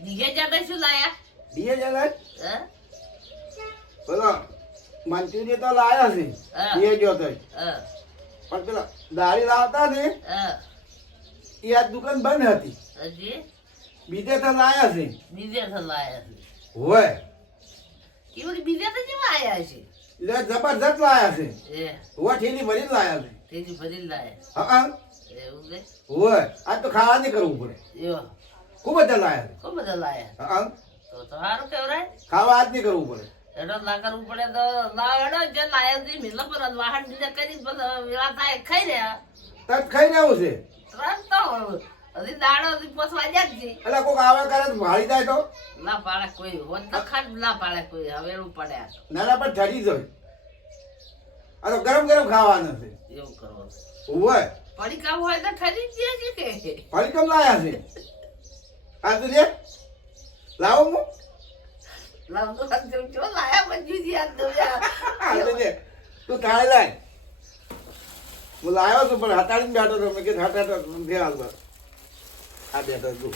DJ જાતે શું લાયા? ડીજે જલાય હે? પેલા મંચુરિયન તો લાયા છે હા. ડીજે જો તો હા. પણ પેલા દાળી લાવતા ને હા. એ આ દુકાન બંધ હતી હજી બીજે તો લાયા છે બીજે થી લાયા છે. હોય કેવડી બીજે થી કેવા આયા છે? એટલે જબરજસ્ત લાયા છે એ હોય ઠેલી ભરીને લાયા છે તેજી ભરી લાયા. હા એવું છે? હોય આજ તો ખાવા નહીં કરવું પડે એવો. ખૂબ બધા લાયા ખૂબ બધા લાયા. છે હા તો સારું કેવરાય. ખાવા આજ નહીં કરવું પડે એનો ના કરવું પડે તો લાવ એનો જે લાયા છે મિલ પર વાહન બીજા કરી વેળા થાય ખાઈ રહ્યા. તક ખાઈ રહેવું છે ત્રણ તો હજી દાડો હજી પોસવા જાય જ છે. એટલે કોઈક આવે કરે તો ભાળી જાય તો ના પાડે કોઈ હોત તો ખાટ ના પાડે કોઈ હવે એવું પડે આ તો. નાના પણ ઠરી જાય આ તો ગરમ ગરમ ખાવાના છે એવું કરવું હોય પડીકા હોય તો ઠરી જ જાય છે કે ફરી કેમ લાયા છે આ તો લે લાવો હું લાવતો જો લાયા મંજુ જી આ તો આ તો લે તું થાળી લાય હું લાવ્યો છું પણ હટાડીને બેઠો હતો મેં કીધું હટાડો ધ્યાન હાલ બસ આ બેઠો તું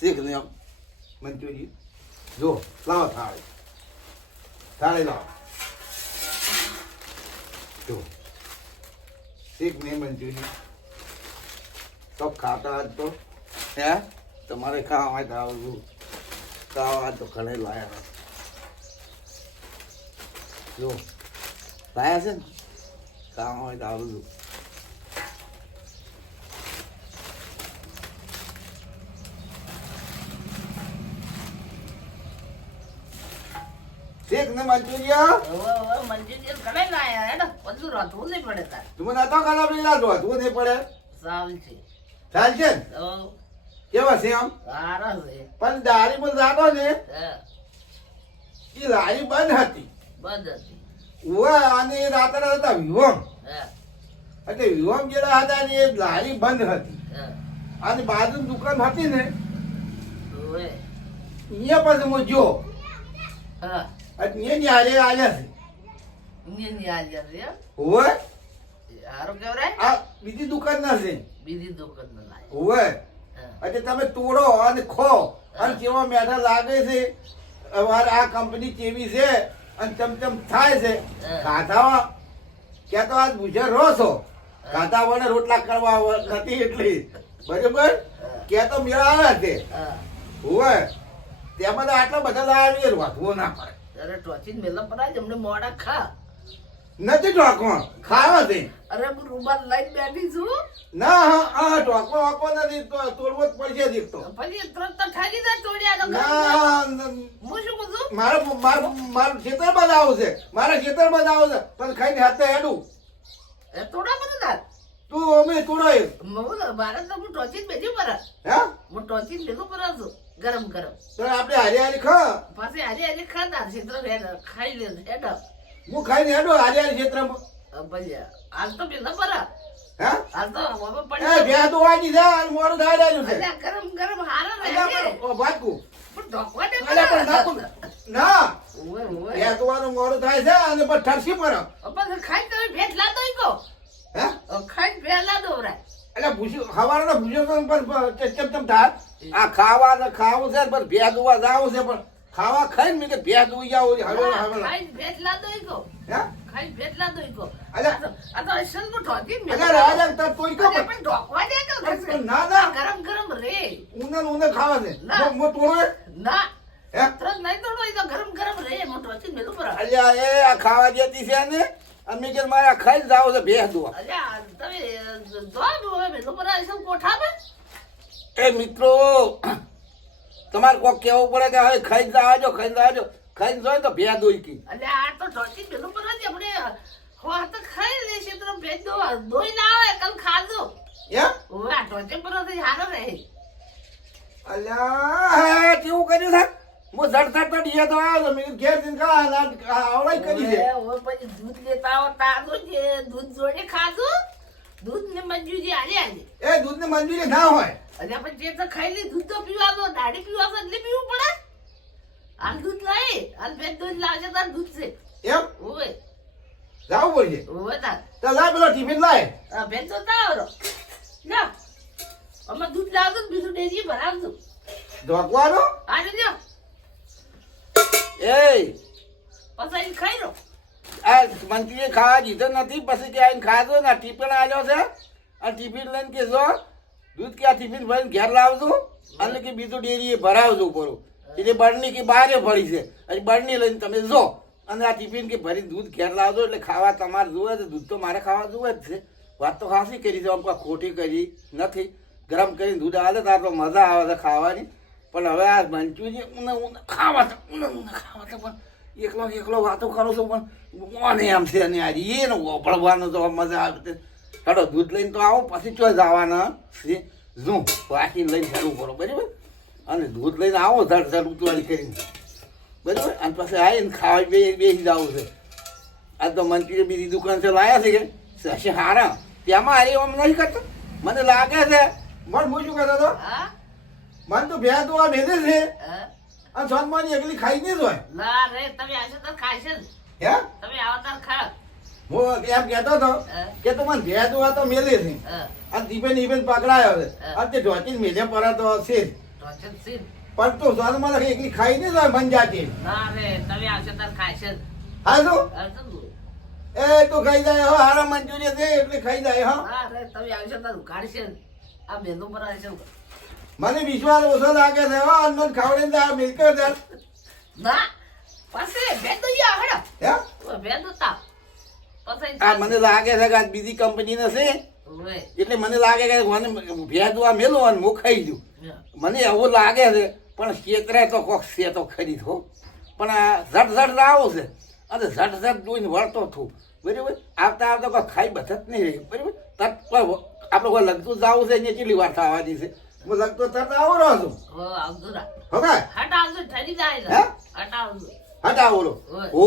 શીખ ને એમ મંચુરી જો લાવો થાળી થાળી લાવો જો શીખ ને મંચુરી સબ ખાતા આજ તો હે તમારે ખાવા હોય તો આવું ખાવા તો ઘણે લાયા જો લાયા છે ને ખાવા હોય તો આવું શીખ ને મંચુરિયા હવે મંજુ જી ઘણે લાયા હે ને બધું રાતું નહીં પડે તાર. તું મને હતો ખરાબ નહીં લાગતો તું નહીં પડે સાલ છે ચાલશે ને તો કેવા છે આમ સારા છે. પણ દારી પર જાતો ને હે એ લારી બંધ હતી બંધ હતી. ઉવા અને રાત્રે હતા વિહોમ હે એટલે વિહોમ જેલા હતા ને એ લારી બંધ હતી હે અને બાજુ દુકાન હતી ને ઓએ અહીંયા પાસે હું જો હા અહીંયા હારે આવ્યા છે ની આ જશે હોય હારું કેવરાય. આ બીજી દુકાન ના છે બીજી દુકાન ન લાય. હોય હા એટલે તમે તોડો અને ખો અને કેવા મેઠા લાગે છે અમારે આ કંપની કેવી છે અને ચમચમ થાય છે ખાધાવા ક્યાં તો આજ ગુજર રહો છો ખાધાવાને રોટલા કરવા નથી એટલી બરોબર ક્યાં તો મેળા આવ્યા છે હા હોય તેમાં તો આટલા બધા લાવી વાંચવો ના પડે અરે ટોચીન મેલા પડા જ એમને મોડા ખા. નથી ઢોકવા ખાવા છે અરે હું રૂમાલ લઈને બેઠી છું ના હા હા ઢોકવા વાંકો નથી તો તોડવો જ પડશે દીકતો પછી તરત તો ઠાકી દે તોડ્યા તો ના હું શું કહું મારું ખેતર બનાવું છે મારા ખેતર બનાવું છે પણ ખાઈને હાથે હેડું એ તોડા બધું ના તું અમે તોડો એ મારે તો હું ટોચીન બેઠી પર હે હું ટોચીન બેઠું પર છું ગરમ ગરમ તો આપણે હારી ખા પાછી હારી હારી ખાતા ક્ષેત્ર ખાઈ લે હેડ હું ખાઈને હેડું હારી ક્ષેત્રમાં પછી હાલ તો પેલા પર હે હાલ તો હવે એ પડી ભેં તો વાગી છે અને મોડું થાય રહ્યું છે અલ્યા ગરમ ગરમ હારા અલ્યા રહે પણ, ઓ ભાતકું. પણ ઢોકવા દે અલ્યા પણ નાખું. ના ઓય ઓય ભેં તો વાનું મોડું થાય છે અને પણ ઠરસી પર પછી ખાઈ તમે ભેટ લાદો ઈકો હે ખાઈ ભેટ લાદો રે એટલે ભૂસ્યું હવારનો ભૂસ્યો પણ ચમ થાય આ ખાવું છે પણ ભેં દુવા જાવું છે પણ ખાવા ખાઈને મેં કે ભેં દુઈ જાવ હવે ખાઈ ભેટ લાદો ઈકો હે ખાઈ ભેટ લાદો ઈકો અલ્યા આ તો અસલ કો ઠોકી મે અલ્યા રાજા તાર તોય ખબર પણ ઢોકવા દે તો ના ના ગરમ ગરમ રે ઉને ખાવા છે ના. મો તોડે ના હે તરત નહીં તોડો ઈ તો ગરમ ગરમ રે મોટો છે મેલું પર અલ્યા એ આ ખાવા દેતી છે ને અમે કે મારે ખાઈ જાવ છે ભેં દુવા અલ્યા તમે જો હવે મેલું પર અસલ કોઠા મે એ મિત્રો તમારે કોક કેવું પડે કે હવે ખાઈ જાવજો ખાઈને જોઈએ તો ભેં દોઈ કી અલ્યા આ તો ઢોકી મેલું પર જ આપણે હો તો ખાઈ લેશે તો ભેટ દોઈ ના આવે કલ ખાજો એમ ઓય ઢોકે પર તો હારો રહે અલ્યા કેવું કર્યું છે હું ઝડતા ડીએ તો આવ્યો મેં ઘેર દિન આવડાઈ કરી છે ઓય પછી દૂધ લેતા આવો તાજો છે દૂધ જોડે ખાજો દૂધ ને મંજૂરી આલે આલે એ દૂધ ને મંજૂરી ના હોય અલ્યા પણ જે તો ખાઈ લે દૂધ તો પીવા દો દાડી પીવા તો એટલે પીવું પડે હાલ દૂધ લાય હાલ બે દૂધ લાવજે તાર દૂધ છે એમ ઓય જાવું પડશે ઓય તાર તો લાય પેલો ટિફિન લાય આ બેન તો તાવરો ના અમે દૂધ લાવજો બીજું ડેરી ભરાવજો ઢોકવાનો એ પછી ખાઈ લો આ મંત્રીએ ખાવા દીધો નથી પછી કે આવીને ખાધો ને ટિફિન આવ્યો છે આ ટિફિન લઈને કે જો દૂધ કે આ ટિફિન ભરીને ઘેર લાવજો અને કે બીજું ડેરીએ ભરાવજો પરું એટલે બળની કે બહારે પડી છે એટલે બળની લઈને તમે જો અને આ ટિફિન કે ભરી દૂધ ઘેર લાવજો એટલે ખાવા તમારે જોવે છે દૂધ તો મારે ખાવા જોવે જ છે વાત તો ખાસી કરી છે આમ કોઈ ખોટી કરી નથી ગરમ કરીને દૂધ આવે તાર તો મજા આવે છે ખાવાની પણ હવે આ મંચુરિયન ખાવા છે ખાવા છે પણ એકલો વાતો કરું છું પણ કોને એમ છે અને આજે એને ઓપડવાનું તો મજા આવે હેડો દૂધ લઈને તો આવો પછી ચો જવાના છે શું બાકી લઈને હેડવું પડો બરાબર અને દૂધ લઈને આવો ધડ ધડ ઉતવાળી કરીને બરાબર અને પછી આવીને ખાવા બેસી જવું છે આ તો મંચુરિયન બીજી દુકાન છે લાયા છે કે હશે હારા તેમાં હારી આમ નહીં કરતો મને લાગે છે પણ હું શું કહેતો હતો હા મને તો બે તો આ ભેદે છે હા અને સોનમાની એકલી ખાઈ નહીં જ હોય ના રે તમે આવશો તો ખાશે જ હે તમે આવો તાર ખા હું એમ કહેતો હતો કે તો મને ભેદ આ તો મેલે છે અને દીપેન ઈબેન પકડાયો છે અને તે ઢોચીને મેલે પર તો છે રોચન સીન પણ તો સોનમાની એકલી ખાઈ નહીં જ હોય મન જાતી ના રે તમે આવશો તાર ખાશે જ હા શું અર્જુન એ તું ખાઈ જાય હો હારા મંચુરિયન છે એટલે ખાઈ જાય હો ના રે તમે આવશો તાર ઉઘાડશે જ આ બેનો પર આવશે મને વિશ્વાસ ઓછો લાગે છે હો અને મને ખાવડીને આ મિલકત છે ના પછી બેન તો યા હડો હે બેન તો તા પછી આ મને લાગે છે કે આ બીજી કંપની છે ઓય એટલે મને લાગે કે મને ભેદવા મેલો અને હું ખાઈ દઉં મને એવું લાગે છે પણ ક્ષેત્રે તો કોક છે તો ખરી હો પણ આ ઝટ આવો છે અને ઝટ જોઈને વળતો છું બરાબર આવતા આવતા કોઈ ખાઈ બચત નહીં રહી બરાબર તરત કોઈ આપણે કોઈ લગતું જ આવું છે અહીંયા કેટલી વાર થવાની છે હું લગતો તરત આવો રહો છું ઓ આવજો રા હવે હટ આવજો ઠરી જાય હે હટ આવજો હટા બોલો ઓય. ઓ